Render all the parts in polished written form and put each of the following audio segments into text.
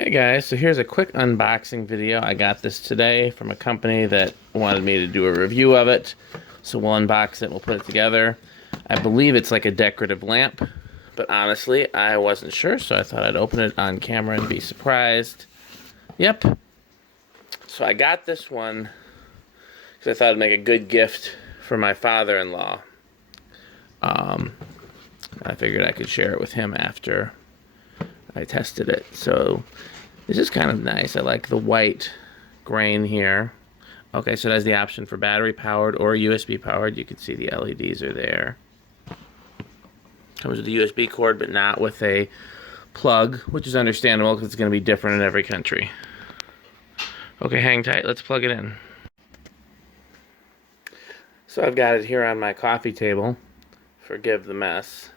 Hey guys, so here's a quick unboxing video. I got this today from a company that wanted me to do a review of it. So we'll unbox it, we'll put it together. I believe it's like a decorative lamp, but honestly, I wasn't sure, so I thought I'd open it on camera and be surprised. Yep. So I got this one because I thought it'd make a good gift for my father-in-law. I figured I could share it with him after I tested it. So this is kind of nice. I like the white grain here. Okay, so it has the option for battery powered or USB powered. You can see the LEDs are there. Comes with a USB cord, but not with a plug, which is understandable because it's going to be different in every country. Okay, hang tight. Let's plug it in. So I've got it here on my coffee table. Forgive the mess.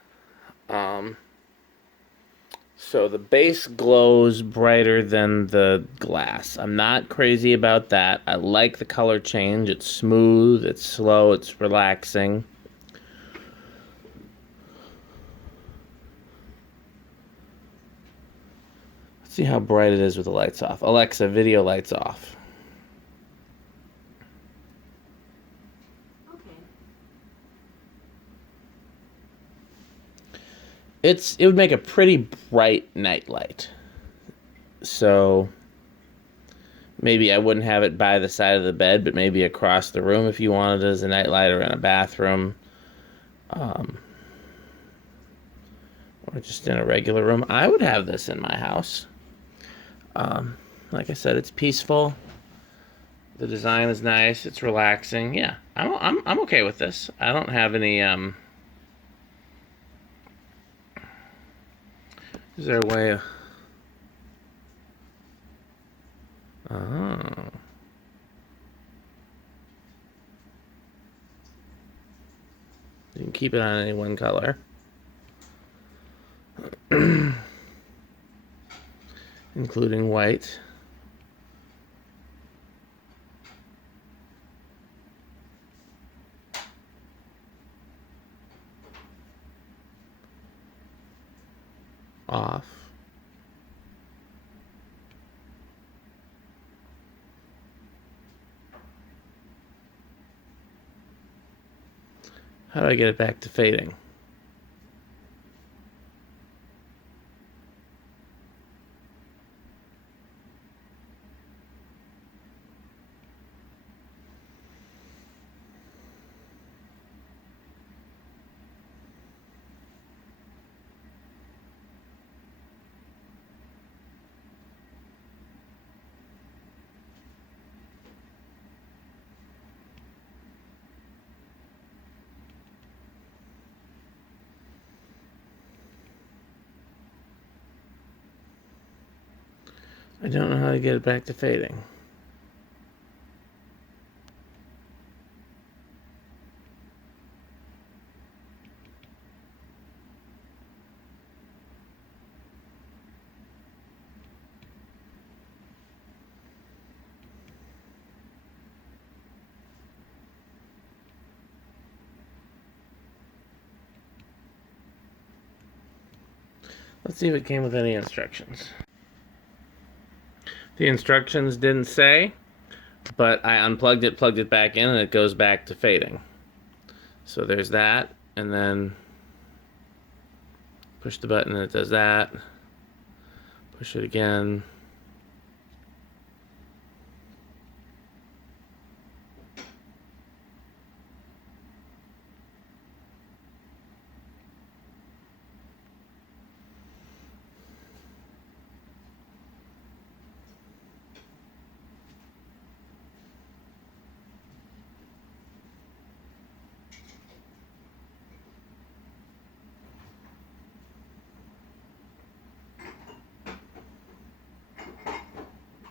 So the base glows brighter than the glass. I'm not crazy about that. I like the color change. It's smooth, it's slow, it's relaxing. Let's see how bright it is with the lights off. Alexa, video lights off. It would make a pretty bright night light. So maybe I wouldn't have it by the side of the bed, but maybe across the room if you wanted it as a night light, or in a bathroom, or just in a regular room. I would have this in my house. Like I said, it's peaceful. The design is nice. It's relaxing. Yeah, I'm okay with this. I don't have any Is there a way of... Oh. You can keep it on any one color. Including white. Off. How do I get it back to fading? I don't know how to get it back to fading. Let's see if it came with any instructions. The instructions didn't say, but I unplugged it, plugged it back in, and it goes back to fading. So there's that, and then push the button and it does that. Push it again.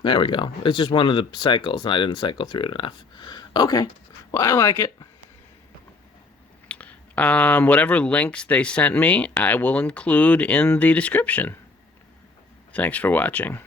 There we go. It's just one of the cycles, and I didn't cycle through it enough. Okay. Well, I like it. Whatever links they sent me, I will include in the description. Thanks for watching.